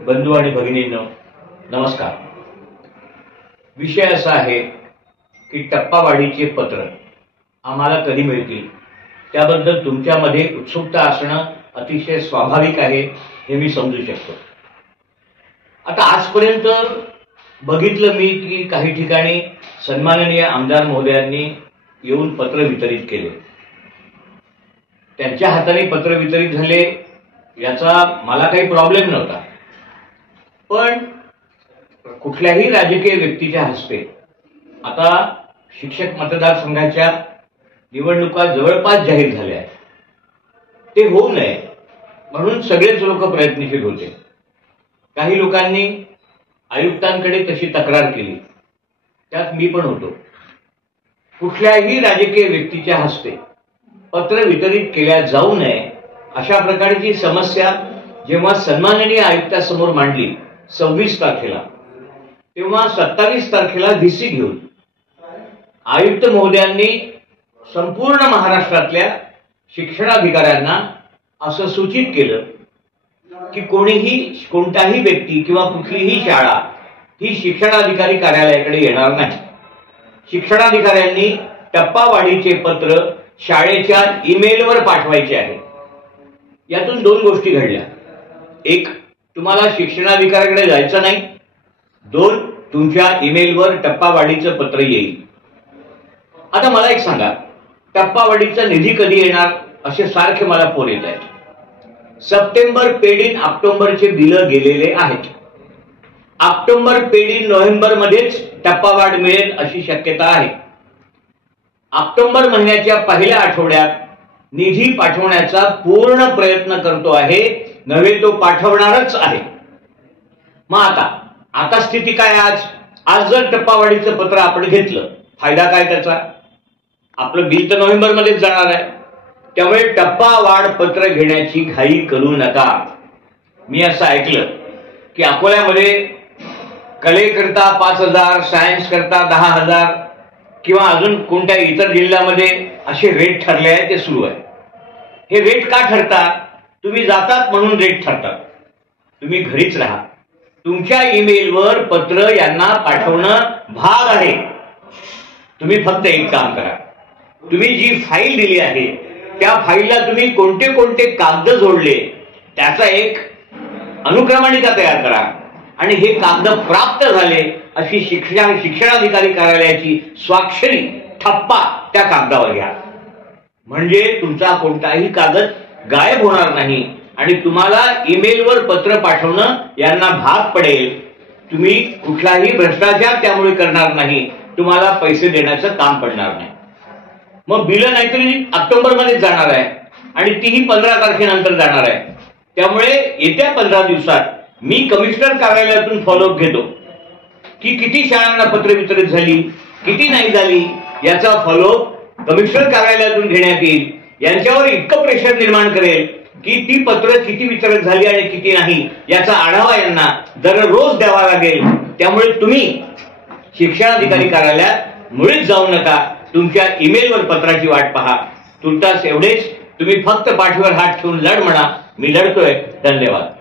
बंधू आणि भगिनींनो, नमस्कार। विषय असा आहे की टप्पावाढीचे पत्र आम्हाला कधी मिळतील त्याबद्दल तुमच्यामध्ये उत्सुकता असणं अतिशय स्वाभाविक आहे, हे मी समजू शकतो। आता आजपर्यंत बघितलं मी की काही ठिकाणी सन्माननीय आमदार महोदयांनी येऊन पत्र वितरित केले, त्यांच्या हाताने पत्र वितरित झाले याचा मला काही प्रॉब्लेम नव्हता। पण कुठल्याही राजकीय व्यक्तीच्या हस्ते आता शिक्षक मतदारसंघाच्या निवडणुका जवळपास जाहीर झाल्या आहेत, ते होऊ नये म्हणून सगळेच लोक प्रयत्नशील होते। काही लोकांनी आयुक्तांकडे तशी तक्रार केली, त्यात मी पण होतो। कुठल्याही राजकीय व्यक्तीच्या हस्ते पत्र वितरित केल्या जाऊ नये अशा प्रकारची समस्या जेव्हा सन्माननीय आयुक्तासमोर मांडली 26 तारखेला, तेव्हा 27 तारखेला व्हीसी घेऊन आयुक्त महोदयांनी संपूर्ण महाराष्ट्रातल्या शिक्षणाधिकाऱ्यांना असं सूचित केलं की कोणताही व्यक्ती किंवा कुठलीही शाळा ही शिक्षणाधिकारी कार्यालयाकडे येणार नाही। शिक्षणाधिकाऱ्यांनी टप्पावाढीचे पत्र शाळेच्या ईमेलवर पाठवायचे आहे। यातून दोन गोष्टी घडल्या, एक, तुम्हाला शिक्षणाधिकाऱ्याकडे जायचं नाही, दोन, तुमच्या ईमेलवर टप्पावाढीचं पत्र येईल। आता मला एक सांगा, टप्पावाढीचा निधी कधी येणार असे सारखे मला फोन येत आहेत। सप्टेंबर पेड इन ऑक्टोबरचे बिल गेलेले आहेत, ऑक्टोबर पेड इन नोव्हेंबर मध्येच टप्पावाढ मिळेल अशी शक्यता आहे। ऑक्टोबर महिन्याच्या पहिल्या आठवड्यात निधी पाठवण्याचा पूर्ण प्रयत्न करतो आहे, नव्हे तो पाठवणारच आहे। मग आता स्थिती काय? आज जर टप्पावाढीचं पत्र आपण घेतलं, फायदा काय त्याचा? आपलं बिल तर नोव्हेंबर मध्येच जाणार आहे, त्यामुळे टप्पावाढ पत्र घेण्याची घाई करू नका। मी असं ऐकलं की अकोल्यामध्ये कलेकरता 5,000, सायन्स करता 10,000 किंवा अजून कोणत्या इतर जिल्ह्यामध्ये असे रेट ठरले आहेत, ते सुरू आहे। हे रेट का ठरतात? तुम्ही जातात म्हणून रेट ठरतात। तुम्ही घरीच राहा, तुमच्या ईमेलवर पत्र यांना पाठवणं भाग आहे। तुम्ही फक्त एक काम करा, तुम्ही जी फाईल दिली आहे त्या फाईलला तुम्ही कोणते कोणते कागद जोडले त्याचा एक अनुक्रमणिका तयार करा आणि हे कागद प्राप्त झाले अशी शिक्षणाधिकारी कार्यालयाची स्वाक्षरी ठप्पा त्या कागदावर घ्या, म्हणजे तुमचा कोणताही कागद गायब होणार नाही आणि तुम्हाला ईमेलवर पत्र पाठवणं यांना भाग पडेल। तुम्ही कुठलाही भ्रष्टाचार त्यामुळे करणार नाही, तुम्हाला पैसे देण्याचं काम पडणार नाही। मग बिल नाहीतरी ऑक्टोबर मध्ये जाणार आहे आणि तीही 15 तारखेनंतर जाणार आहे, त्यामुळे येत्या 15 दिवसात मी कमिशनर कार्यालयातून फॉलोअप घेतो की किती शाळांना पत्र वितरित झाली, किती नाही झाली, याचा फॉलोअप कमिशनर कार्यालयातून घेण्यात येईल। यांच्यावर इतकं प्रेशर निर्माण करेल की ती पत्र किती वितरित झाली आणि किती नाही याचा आढावा यांना दररोज द्यावा लागेल। त्यामुळे तुम्ही शिक्षणाधिकारी कार्यालयात मुळीच जाऊ नका, तुमच्या ईमेलवर पत्राची वाट पहा। तुर्तास एवढेच, तुम्ही फक्त पाठीवर हात ठेवून लढ म्हणा, मी लढतोय। धन्यवाद।